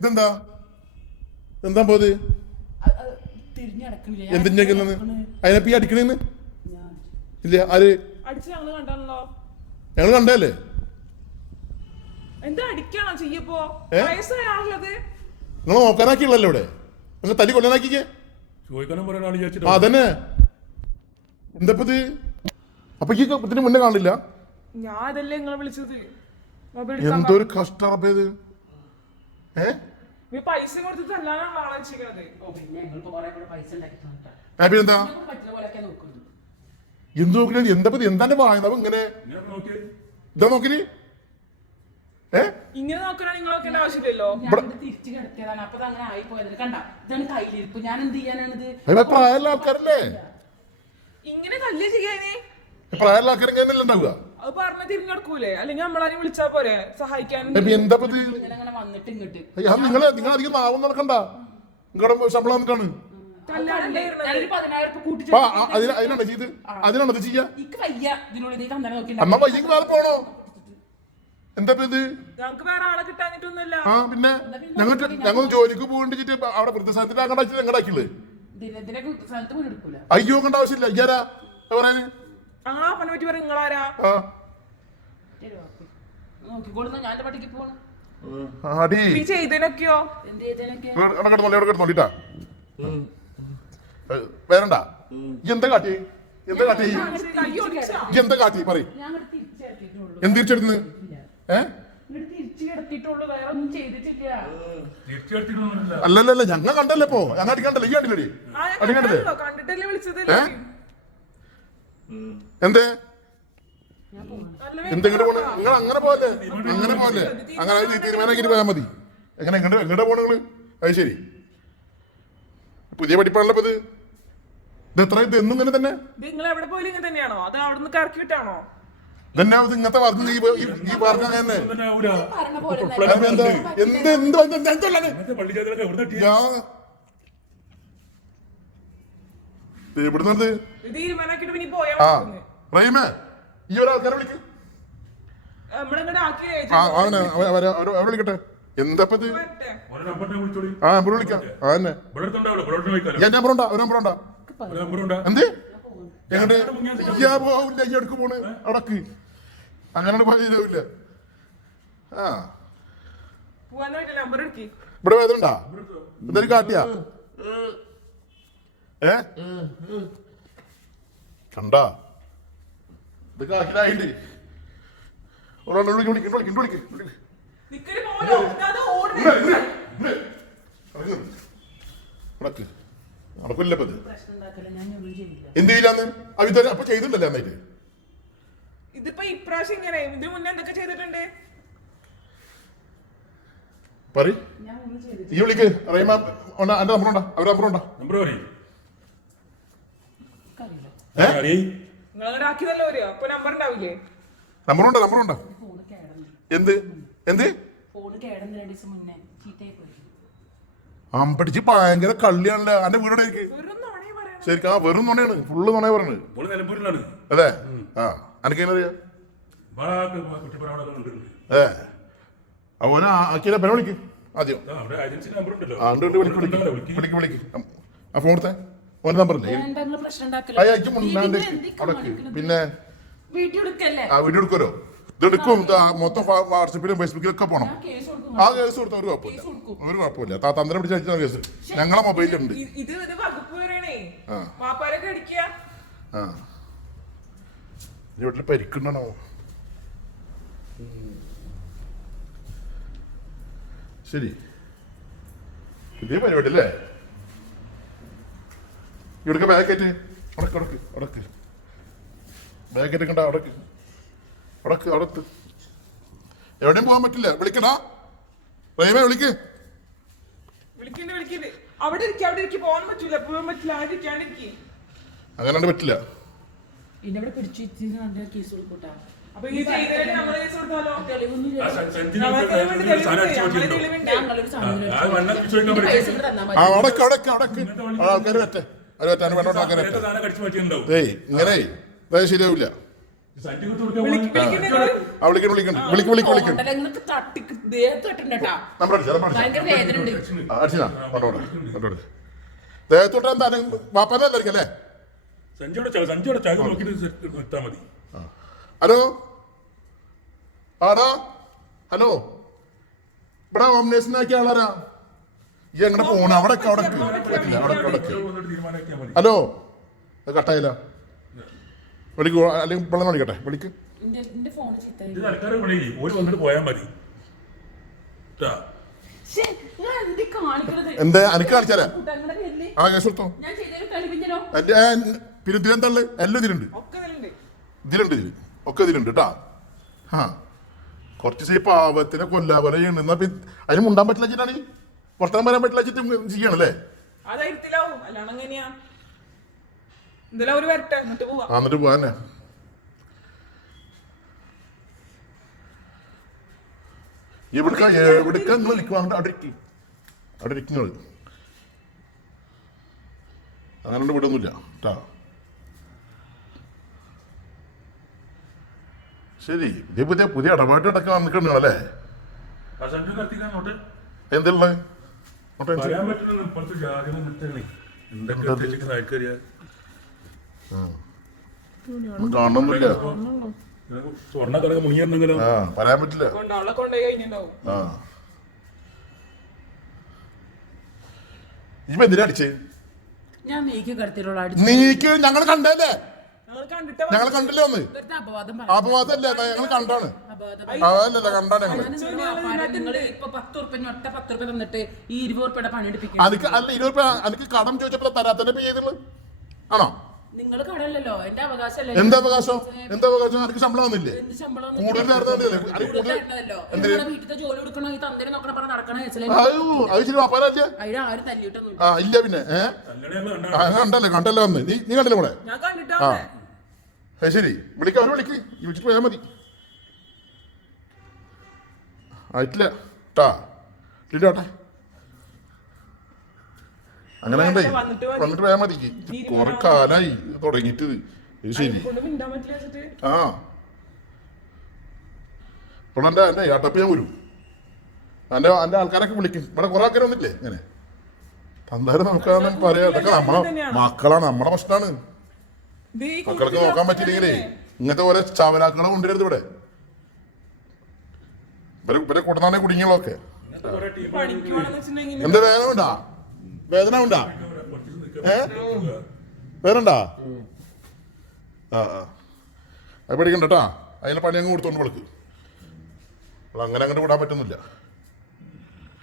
ഇതെന്താ എന്താ പോത് എന്തിനാക്കുന്നത് അതിനെപ്പി അടിക്കണേന്ന് ഇല്ല ആര് ഞങ്ങള് കണ്ടല്ലേ നിങ്ങൾ നോക്കാനാക്കിയുള്ളല്ലോ ഇവിടെ നിങ്ങൾ തല്ലി കൊല്ലാനാക്കിക്കേ അതന്നെ എന്തപ്പത് അപ്പൊ ഈ ഇതിന് മുന്നേ കാണില്ല എന്തൊരു കഷ്ടത് എന്താ എന്ത് നോക്കി എന്താ എന്താണ്ട് പറയുന്നത് ഇങ്ങനെ ഇതാ നോക്കിന് ഇങ്ങനെ നോക്കണ നിങ്ങൾ നോക്കേണ്ട ആവശ്യമില്ലല്ലോ. തിരിച്ചു കിടത്തിയതാണ്. അപ്പൊ അങ്ങനെ ആയി പോയത് കണ്ട. ഇതാണ് കയ്യിലിരിപ്പ്. ഞാൻ എന്ത് ചെയ്യാനാണിത്? പ്രായമുള്ള ആൾക്കാരല്ലേ ഇങ്ങനെ തല്ല് ചെയ്യാനേ. പ്രായമുള്ള ആൾക്കാർ ഇങ്ങനെയല്ലേ ഉണ്ടാവുക? അത് പറഞ്ഞ തിരിഞ്ഞെടുക്കൂലേ? അല്ലെങ്കിൽ നമ്മളാരും വിളിച്ചാ പോരെ സഹായിക്കാൻ? എന്താ വന്നിട്ട് ഇങ്ങോട്ട് നിങ്ങൾ അധികം നാവും നടക്കണ്ട. നിങ്ങളുടെ ശമ്പളം വന്നിട്ടാണ് അതിനാണ് ചെയ്ത് അതിനാണത് ചെയ്യാ. അമ്മ പയ്യക്ക് വേറെ പോണോ? എന്താ ഇത്? ആ പിന്നെ ഞങ്ങൾ ജോലിക്ക് പോകണ്ടിട്ട് അവിടെ വൃദ്ധസ്ഥാനത്തിൽ അങ്ങോട്ടാക്കി ഞങ്ങളാക്കില്ലേ? അയ്യോ കണ്ട ആവശ്യമില്ല. അയ്യാരാ പറയാന് വേണ്ട. എന്താ കാട്ടി എന്താ കാട്ടി എന്താ കാട്ടി പറയും. എന്ത് തിരിച്ചെടുക്കുന്നത്? അല്ലല്ല ഞങ്ങൾ കണ്ടല്ലേ ഇപ്പോ. ഞങ്ങൾ അടിക്കണ്ടല്ലേ? ഈ കണ്ടില്ലേ? അടിക്കണ്ടല്ലേ? എന്തേ എന്തെങ്കിലും പോണ നിങ്ങൾ അങ്ങനെ പോലെ അങ്ങനെ തീരുമാനമാക്കിട്ട് പോയാൽ മതി. എങ്ങനെ എങ്ങോട്ടാ പോണ നിങ്ങള്? അത് ശരി, പുതിയ പഠിപ്പാണല്ലോ ഇത്. എത്ര ഇത് എന്നും ഇങ്ങനെ തന്നെ? നിങ്ങൾ എവിടെ പോലും ഇങ്ങനെ തന്നെയാണോ? അത് അവിടെ നിന്ന് കറക്കി വിട്ടാണോ? ഇതന്നെ ഇങ്ങനത്തെ പറഞ്ഞു ഈ പറഞ്ഞ തന്നെ എവിടുന്നത്? ആ റഹീമേ ഈ ഒരാൾക്കാരെ വിളിക്ക്. അവരെ വിളിക്കട്ടെ. എന്താപ്പത്? ആ നമ്പർ വിളിക്കാം. ആ തന്നെ ഞാൻ നമ്പറുണ്ടാ? ഒരു നമ്പറുണ്ടാ? എന്ത് എങ്ങോട്ട് പോവില്ല? ഈ അടുക്ക് പോണ് അടക്ക് അങ്ങനെ പോയില്ല. ആ ഇവിടെ വേദനണ്ടാ? എന്തായാലും കാട്ടിയാ കണ്ടാ? ഇത് കാട്ടിലായിട്ട് നടക്കില്ലപ്പത്. എന്ത് ചെയ്യില്ലാന്ന് അവിത അപ്പൊ ചെയ്തിട്ടുണ്ടല്ലേ അന്നായിട്ട്? ഇതിപ്പോ ഇപ്രാവശ്യം ഇങ്ങനെ ഇതിന് മുന്നേ എന്തൊക്കെ ചെയ്തിട്ടുണ്ട്? ഈ വിളിക്ക് അറിയുമ്പ എന്റെ നമ്പറുണ്ടാ? അവരുടെ നമ്പറുണ്ടാ? നിങ്ങളാക്കിയതല്ലോ ഒരു അപ്പൊ നമ്പർ ഉണ്ടാവില്ലേ? നമ്പറുണ്ടോ? എന്ത് എന്ത് അമ്പടിച്ച് ഭയങ്കര കള്ളിയാണല്ലോ. എന്റെ വീട് ശരിക്കും ആ വെറും നുണയാണ്. ഫുള്ള് നുണ പറയണത്. അതെ ആ എനിക്കറിയാം. അവനെ ആക്കിയ പെന വിളിക്ക് ആദ്യം. വിളിക്ക് ആ ഫോൺ എടുത്തേ. ഓന്റെ നമ്പറല്ലേ? പിന്നെ ആ വീഡിയോ എടുക്കുമല്ലോ. ഇതെടുക്കും. മൊത്തം വാട്സപ്പിലും ഫേസ്ബുക്കിലൊക്കെ പോണം. ആ കേസ് കൊടുത്ത ഒരു കുഴപ്പമില്ല. തന്ത്രം പിടിച്ച കേസ് ഞങ്ങളെ മൊബൈലുണ്ട്. വീട്ടിൽ പരിക്കണ്ടോ? ശരി, പുതിയ പരിപാടി അല്ലേ? ഇവിടേക്ക് ബാക്കറ്റ് ഉടക്ക് ബാക്കറ്റ് കണ്ട അവിടക്ക് എവിടെയും പോകാൻ പറ്റില്ല. വിളിക്കടാ റഹീമേ, വിളിക്ക്. അവിടെ ഇരിക്കും പോകാൻ പറ്റൂല പോകാൻ പറ്റില്ല ആരും ഇരിക്കാണ്ടിരിക്കും. അങ്ങനെ പറ്റില്ല. ഇന്നെ ഇവിടെ പിടിച്ചു വെച്ചിട്ട് നല്ല കേസ് കൊടുക്കൂട്ടാ. അപ്പൊ ഈ ചെയ്തതിന് നമ്മള് കേസ് കൊടുത്താലോ? തെളിവൊന്നും ഇല്ല. ഞങ്ങളൊരു സാധനം അടക്ക് ആൾക്കാർ പറ്റേ ഏയ് ഇങ്ങനെ ശരിയാവില്ല. നിങ്ങൾക്ക് തട്ടി ദേഹത്ത് തട്ടണ്ടട്ടാ. ദേഹത്തോട്ട് എന്താ വാപ്പനല്ലായിരിക്കും അല്ലേ? ഹലോ ആടാ ഹലോ ഇവിടെ ഓംനേഷനാക്കിയ ആളാരാ? ഈ എങ്ങനെ പോണ അവിടെ ഹലോ കട്ടായില്ല. വിളിക്കൂ അല്ലെങ്കിൽ വെള്ളം വിളിക്കട്ടെ. വിളിക്ക്. എന്റെ ഫോണ് ചീത്ത എന്താ എനിക്ക് കാണിച്ചാലേ ആ കേസ് കൊടുത്തോ. ഞാൻ ചെയ്തൊരു തെളിവിന്റെയോ പിന്നെ ഇതിലെന്താ എല്ലാം ഇതിലുണ്ട്. ഒക്കെ ഇതിലുണ്ട്. ഇതിലുണ്ട് ഒക്കെ ഇതിലുണ്ട് കേട്ടാ. ആ കുറച്ച് ദിവസം പാവത്തിനെ കൊല്ലാപോലെ ചെയ്യണം. അതിന് മുണ്ടാൻ പറ്റില്ല വെച്ചിട്ടാണ് പുറത്താൻ വരാൻ പറ്റില്ല വെച്ചിട്ട് ചെയ്യണല്ലേ? അതായിരിക്കലാവും അല്ലാണ്ട് എങ്ങനെയാ? എന്തെല്ലാം ഒരു വരട്ടെ എന്നിട്ട് പോവാ. എന്നിട്ട് പോവാന്നെ. എവിടേക്കാ നിങ്ങൾ നിൽക്കുവാണ്ട് അവിടെ ഇരിക്കുന്നത് അങ്ങനെ വിടൊന്നുമില്ല കേട്ടാ. ശരി ഇതേ പുതിയ ഇടപാട് അടക്കാൻ നിൽക്കണല്ലേ? എന്തുള്ള കാണണമെന്നില്ല. പറയാൻ പറ്റില്ല. അവളെ കൊണ്ടുപോയി കഴിഞ്ഞിട്ടുണ്ടാവും. ഇപ്പൊ എന്തിനാ അടിച്ചേ? ഞാൻ നീക്കി കടത്തിലുള്ള നീക്ക് ഞങ്ങൾ കണ്ടല്ലേ? ഞങ്ങൾ കണ്ടില്ലേ ഒന്ന്? അപവാദം അപവാദല്ലേ? ഞങ്ങൾ കണ്ടാണ്. അതല്ലല്ല കണ്ടാണ് ഞങ്ങള്. നിങ്ങൾ ഇപ്പൊ 10 ഉറുപ്പ്യ ഒറ്റ 10 ഉറുപ്പ്യ തന്നിട്ട് ഈ 20 ഉറുപ്പ്യയുടെ പണിയെടുപ്പിക്കും. അല്ല 20 രൂപ എനിക്ക് കടം ചോദിച്ചപ്പോ തരാത്തന്നെ പേ ചെയ്തുള്ളൂ ആണോ? നിങ്ങൾ കടല്ലോ എന്റെ അവകാശമല്ലേ? എന്താ അവകാശം? എനിക്ക് ശമ്പളം വന്നില്ലേ? വീട്ടിലെ ജോലി കൊടുക്കണോ ഈ തന്തേനെ നോക്കണ പറഞ്ഞ നടക്കണ ആരും തല്ലിയിട്ടൊന്നും ഇല്ല. പിന്നെ കണ്ടല്ലോ വന്ന് നീ കണ്ടില്ല കൂടെ? ആ ശരി വിളിക്ക. അവര് വിളിച്ചിട്ട് പോയാൽ മതി. ആയിട്ടില്ല ട്ടാ ഇല്ലാട്ടെ. അങ്ങനെ വന്നിട്ട് പോയാൽ മതി. കുറെ കാലായി തുടങ്ങിയിട്ട്. ശരി ആ ഇപ്പോൾ എന്റെ ഏട്ടപ്പ് ഞാൻ വരും. എന്റെ ആൾക്കാരൊക്കെ വിളിക്കും. ഇവിടെ കുറെ ആൾക്കാർ വന്നില്ലേ ഇങ്ങനെ തന്നാലും നമുക്കാണ് പറയാ. അതൊക്കെ മക്കളാണ് നമ്മുടെ പ്രശ്നമാണ്. മക്കൾക്ക് നോക്കാൻ പറ്റിയില്ലെങ്കിലേ ഇങ്ങനത്തെ ഓരോ ചാവലാക്കളെ കൊണ്ടുവരുന്നത് ഇവിടെ. ഇവരെ കൊടുന്നാണെ കുടുങ്ങികളൊക്കെ. എന്താ വേദന ഉണ്ടാ? വേദന ഉണ്ടാ? അത് പേടിക്കണ്ട കേട്ടാ. അതിനെ പണി അങ്ങ് കൊടുത്തോണ്ട് വിളിക്ക്. അങ്ങനെ വിടാൻ പറ്റുന്നില്ല.